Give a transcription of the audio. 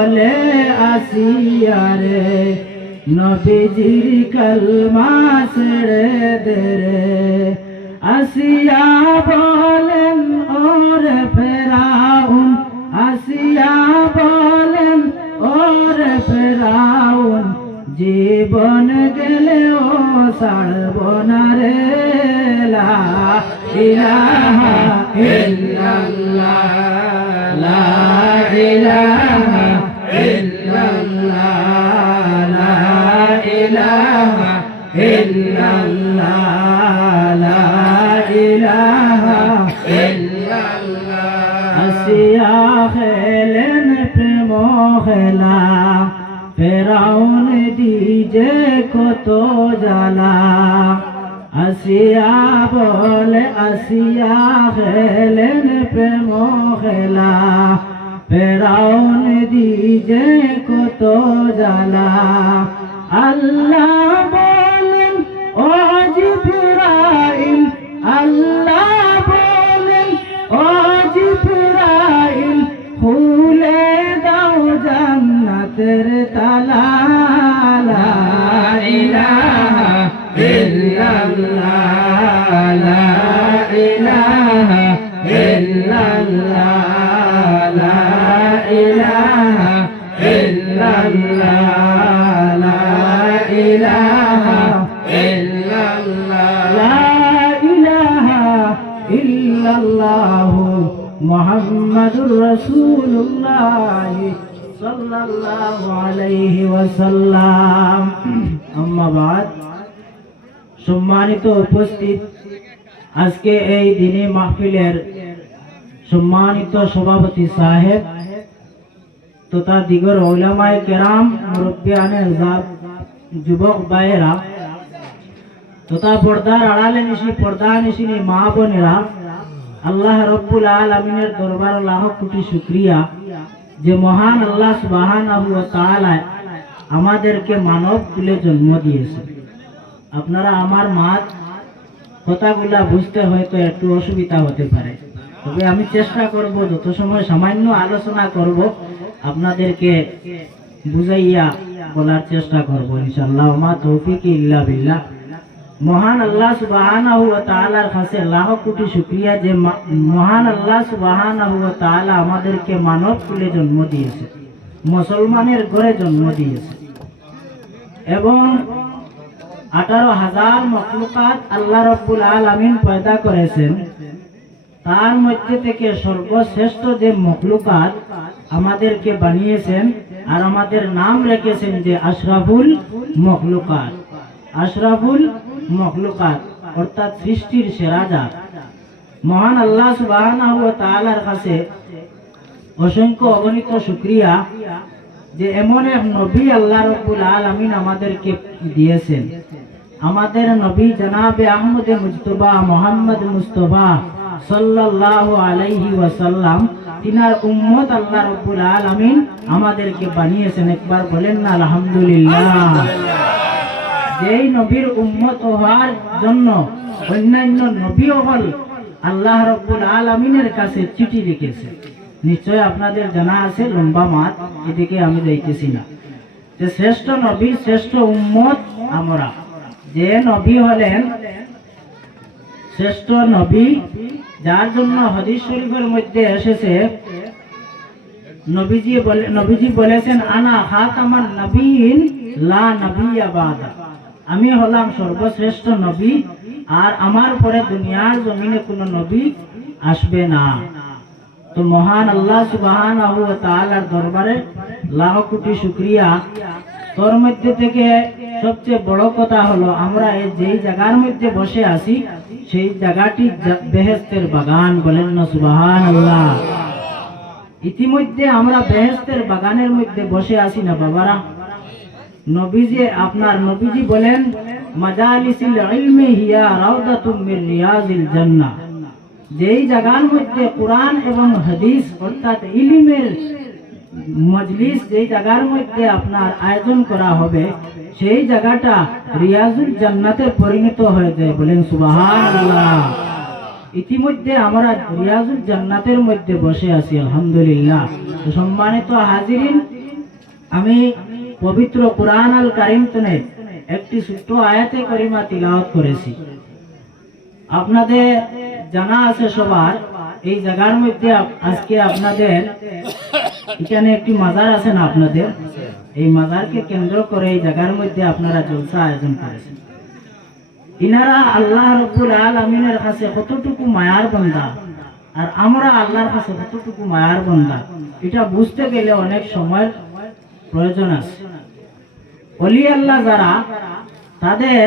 বলে আসিয়ারে নবীজির কলমা ছেড়ে দে রে। আসিয়া বলেন, ওরে ফেরাউন, আসিয়া বলেন, ওরে ফেরাউন, জীবন গেলেও ছাড়ব না রে ইলাহা ইল্লাল্লাহ। আসিয়া খেলেন প্রেম খেলা ফেরাউন দিজে কত জ্বালা। আসিয়া বলে, আসিয়া খেলেন প্রেম খেলা ফেরাউন দিজে কত জ্বালা। আল্লাহ বলেন, ও জিব্রাইল, আল্লাহ মুহাম্মাদুর রাসূলুল্লাহ সাল্লাল্লাহু আলাইহি ওয়াসাল্লাম আম্মা বাদ সম্মানিত উপস্থিত আজকে এই দিনে মাহফিলের সম্মানিত সভাপতি সাহেব, তথা দিগর ওলামায় কেরাম মুরব্বিয়ানে যুবক ভাইয়েরা, তথা পর্দার আড়ালে নিশি, পর্দা নিশিনি মা বোনেরা, আল্লাহ রব্বুল আলমিনের দরবার লাখ কোটি শুক্রিয়া যে মহান আল্লাহ সুবাহান আবু তালায় আমাদেরকে মানব কুলে জন্ম দিয়েছে। আপনারা আমার মাত কথাগুলা বুঝতে হয়তো একটু অসুবিধা হতে পারে। তবে আমি চেষ্টা করব, যত সময় সামান্য আলোচনা করব, আপনাদেরকে বুঝাইয়া বলার চেষ্টা করব, ইনশাআল্লাহ। মা তৌফিক ইল্লা বিল্লাহ। মহান আল্লাহ সুবহানাহু ওয়া তাআলার কাছে লাখ কোটি শুকরিয়া যে মহান আল্লাহ সুবহানাহু ওয়া তাআলা আমাদেরকে মানব কুলে জন্ম দিয়েছে, মুসলমানের ঘরে জন্ম দিয়েছে এবং আঠারো হাজার মখলুকাত আল্লাহ রব্বুল আলামিন পয়দা করেছেন। তার মধ্যে থেকে সর্বশ্রেষ্ঠ যে মখলুকাত আমাদেরকে বানিয়েছেন আর আমাদের নাম রেখেছেন যে আশরাফুল মখলুকাত। আশরাফুল মখলুকাত, অর্থাৎ সৃষ্টির সেরা জাত। মহান আল্লাহ তাআলার কাছে অসংখ্য অগণিত শুকরিয়া যে এমন এক নবী আল্লাহ রব্বুল আলামিন আমাদেরকে দিয়েছেন। আমাদের নবী জনাবে আহমদে মুজতবা মোহাম্মদ মুস্তফা আলাইহি ওয়াসাল্লাম, তিনার উম্মত আল্লাহ রব্বুল আলামিন আমাদেরকে বানিয়েছেন। একবার বলেন না, আলহামদুলিল্লাহ। যেই নবীর উম্মত হওয়ার জন্য অন্যান্য নবী হল আল্লাহ রব্বুল আলমিনের কাছে চিঠি লিখেছে। নিশ্চয় আপনাদের জানা আছে, লম্বা মাত, এদিকে আমি যাইতেছি না। যে শ্রেষ্ঠ নবী, শ্রেষ্ঠ উম্মত আমরা। যে নবী হলেন, শ্রেষ্ঠ নবী যার জন্য হদিস শরীফের মধ্যে এসেছে, নবীজি বলে নবীজি বলেছেন, আনা হাত আমার নবীন লা নবিয়া বাদা। আমি হলাম সর্বশ্রেষ্ঠ নবী, আর আমার পরে দুনিয়ার জমিনে কোনো নবী আসবে না। তো মহান আল্লাহ সুবহান তাআলার দরবারে লাখ কোটি শুকরিয়া। তোর মধ্যে থেকে সবচেয়ে বড় কথা হলো, আমরা এই যেই জায়গার মধ্যে বসে আছি সেই জায়গাটি বেহেস্তের বাগান বলেন না সুবহান ইতিমধ্যে আমরা বেহেস্তের বাগানের মধ্যে বসে আছি না, বাবারা। নবীজি, আপনার নবীজি বলেন, মাজালিসিল ইলমি হিয়া রাউদাতুম মির রিয়াজিল জান্নাহ। যেই জায়গার মধ্যে কোরআন এবং হাদিস, অর্থাৎ ইলিমের মজলিস যেই জায়গার মধ্যে আপনার আয়োজন করা হবে, সেই জায়গাটা রিয়াজুল পরিণত হয়ে যায় বলেন ইতিমধ্যে আমরা রিয়াজুল জান্নাতের মধ্যে বসে আছি, আলহামদুলিল্লাহ। সম্মানিত হাজিরিন, আমি পবিত্র কোরআন আল কারিমতনে একটি ছোট্ট আয়াতে করিমা তিলাওয়াত করেছি। আপনাদের জানা আছে সবার, এই জায়গার মধ্যে আজকে আপনাদের এখানে একটি মাজার আছে না আপনাদের? এই মাজারকে কেন্দ্র করে এই জায়গার মধ্যে আপনারা জলসা আয়োজন করেছেন। ইনারা আল্লাহ রব্বুল আলমিনের কাছে কতটুকু মায়ার বন্দা, আর আমরা আল্লাহর কাছে কতটুকু মায়ার বন্দা, এটা বুঝতে গেলে অনেক সময়ের প্রয়োজন আছে। অলি আল্লাহ যারা, তাদের